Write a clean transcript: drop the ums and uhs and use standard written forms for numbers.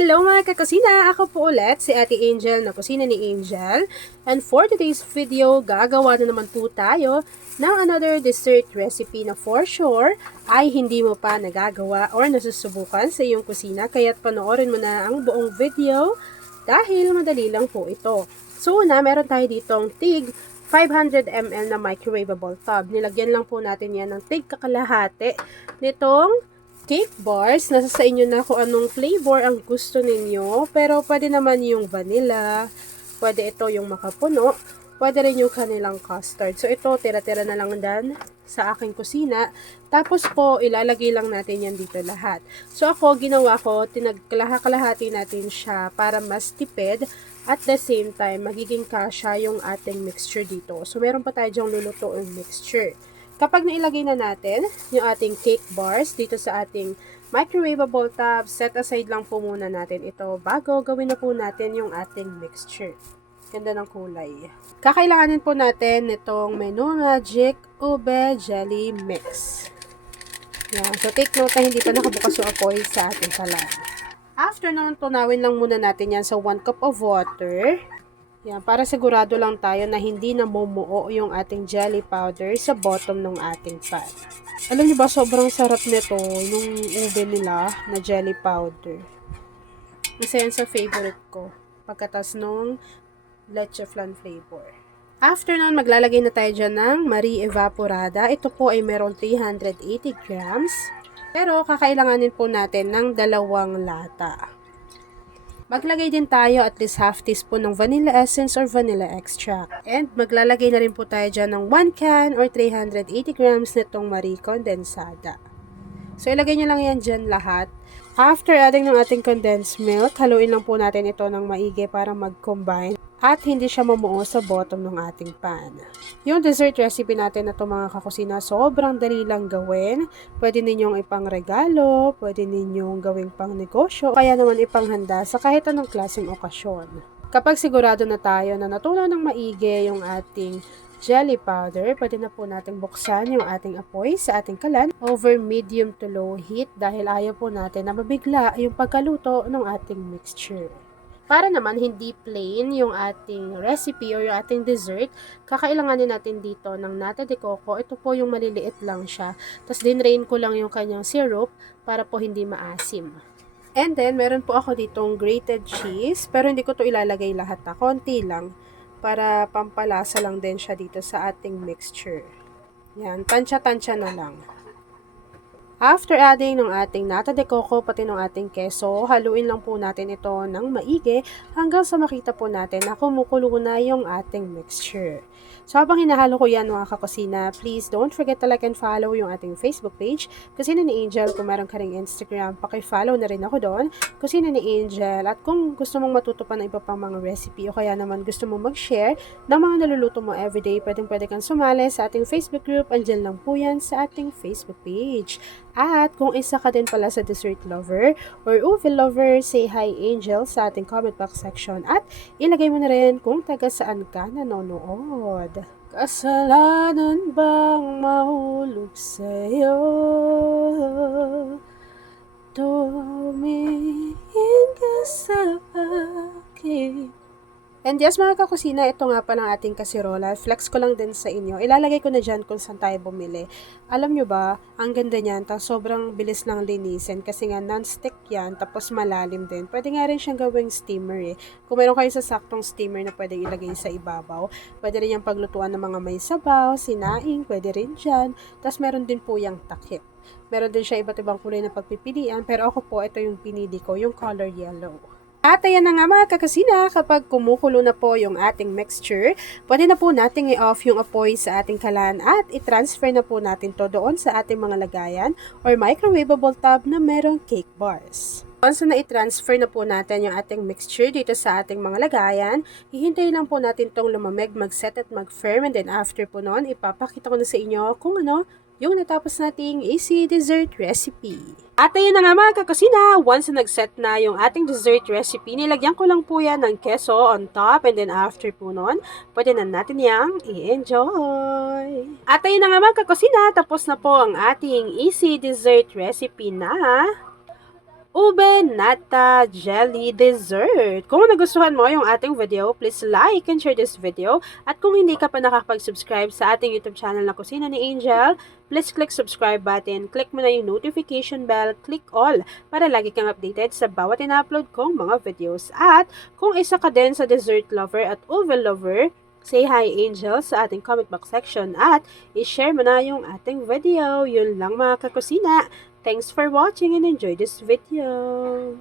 Hello mga kakusina! Ako po ulit si Ate Angel na kusina ni Angel. And for today's video, gagawa na naman po tayo ng another dessert recipe na for sure ay hindi mo pa nagagawa or nasusubukan sa iyong kusina. Kaya't panoorin mo na ang buong video dahil madali lang po ito. So una, meron tayo ditong tig 500 ml na microwavable tub. Nilagyan lang po natin yan ng tig kakalahati nitong cake bars. Nasa sa inyo na kung anong flavor ang gusto ninyo. Pero pwede naman yung vanilla. Pwede ito yung makapuno. Pwede rin yung kanilang custard. So ito, tira-tira na lang dan sa aking kusina. Tapos po, ilalagay lang natin yan dito lahat. So ako, ginawa ko, kalahati natin siya para mas tipid. At the same time, magiging kasya yung ating mixture dito. So meron pa tayo dyang lulutuing mixture. Kapag nailagay na natin yung ating cake bars dito sa ating microwavable tub, set aside lang po muna natin ito bago gawin na po natin yung ating mixture. Ganda ng kulay. Kakailanganin po natin itong Menu Magic Ube Jelly Mix. Yan. So take note na hindi pa nakabukas yung apoy sa ating kalan. After naman, tunawin lang muna natin yan sa 1 cup of water. Yan, para sigurado lang tayo na hindi namumuo yung ating jelly powder sa bottom ng ating pan. Alam niyo ba, sobrang sarap nito, yung ube nila na jelly powder. Isa yan sa favorite ko, pagkatas nung leche flan flavor. After nun, maglalagay na tayo dyan ng Marie Evaporada. Ito po ay meron 380 grams. Pero kakailanganin po natin ng 2 lata. Maglagay din tayo at least half teaspoon ng vanilla essence or vanilla extract. And maglalagay na rin po tayo dyan ng 1 can or 380 grams nitong Marie Condensada. So ilagay nyo lang yan dyan lahat. After adding ng ating condensed milk, haluin lang po natin ito ng maigi para mag-combine at hindi siya mamuo sa bottom ng ating pan. Yung dessert recipe natin na ito mga kakusina, sobrang dali lang gawin. Pwede ninyong ipangregalo, pwede ninyong gawing pang negosyo, kaya naman ipanghanda sa kahit anong klaseng okasyon. Kapag sigurado na tayo na natunaw ng maigi yung ating jelly powder, pwede na po natin buksan yung ating apoy sa ating kalan over medium to low heat dahil ayaw po natin na mabigla yung pagkaluto ng ating mixture. Para naman hindi plain yung ating recipe or yung ating dessert, kakailanganin natin dito ng nata de coco. Ito po yung maliliit lang siya. Tapos dinrain ko lang yung kanyang syrup para po hindi maasim. And then, meron po ako ditong grated cheese. Pero hindi ko to ilalagay lahat na. Konti lang. Para pampalasa lang din siya dito sa ating mixture. Yan, tansya-tansya na lang. After adding ng ating nata de coco pati ng ating keso, haluin lang po natin ito ng maigi hanggang sa makita po natin na kumukulo na yung ating mixture. So habang hinahalo ko yan mga kakusina, please don't forget to like and follow yung ating Facebook page, Kusina ni Angel. Kung meron ka ring Instagram, paki-follow na rin ako doon, Kusina ni Angel. At kung gusto mong matuto pa ng iba pang mga recipe o kaya naman gusto mong mag-share ng mga naluluto mo everyday, pwede kang sumali sa ating Facebook group. Andyan lang po yan sa ating Facebook page. At kung isa ka din pala sa dessert lover or ube lover, say hi Angel sa ating comment box section at ilagay mo na rin kung taga saan ka nanonood. Kasalanan bang mahulog sa'yo? Tumingin ka sa akin. And yes mga kakusina, ito nga pa ng ating kasirola. Flex ko lang din sa inyo. Ilalagay ko na dyan kung saan tayo bumili. Alam nyo ba, ang ganda niyan. Tapos sobrang bilis lang linisin. Kasi nga non-stick yan. Tapos malalim din. Pwede nga rin siyang gawing steamer eh. Kung meron kayo sa saktong steamer na pwede ilagay sa ibabaw. Pwede rin yung paglutuan ng mga may sabaw, sinaing. Pwede rin dyan. Tapos meron din po yung takip. Meron din siya iba't ibang kulay na pagpipilian. Pero ako po, ito yung pinili ko. Yung color yellow. At ayan na nga mga kakasina, kapag kumukulo na po yung ating mixture, pwede na po nating i-off yung apoy sa ating kalan at i-transfer na po natin to doon sa ating mga lagayan or microwavable tub na merong cake bars. Once na i-transfer na po natin yung ating mixture dito sa ating mga lagayan, hihintayin lang po natin tong lumamig, mag-set at mag-firm, and then after po noon, ipapakita ko na sa inyo kung ano yung natapos nating easy dessert recipe. At ayun na nga mga kakusina, once na nag-set na yung ating dessert recipe, nilagyan ko lang po yan ng keso on top, and then after po nun, pwede na natin yang i-enjoy. At ayun na nga mga kakusina, tapos na po ang ating easy dessert recipe na ube nata jelly dessert. Kung nagustuhan mo yung ating video, please like and share this video. At kung hindi ka pa nakapag-subscribe sa ating YouTube channel na Kusina ni Angel, please click subscribe button, click mo na yung notification bell, click all para lagi kang updated sa bawat ina-upload kong mga videos. At kung isa ka din sa dessert lover at ube lover, say hi Angel sa ating comment box section at i-share mo na yung ating video. Yun lang mga kakusina. Thanks for watching and enjoy this video.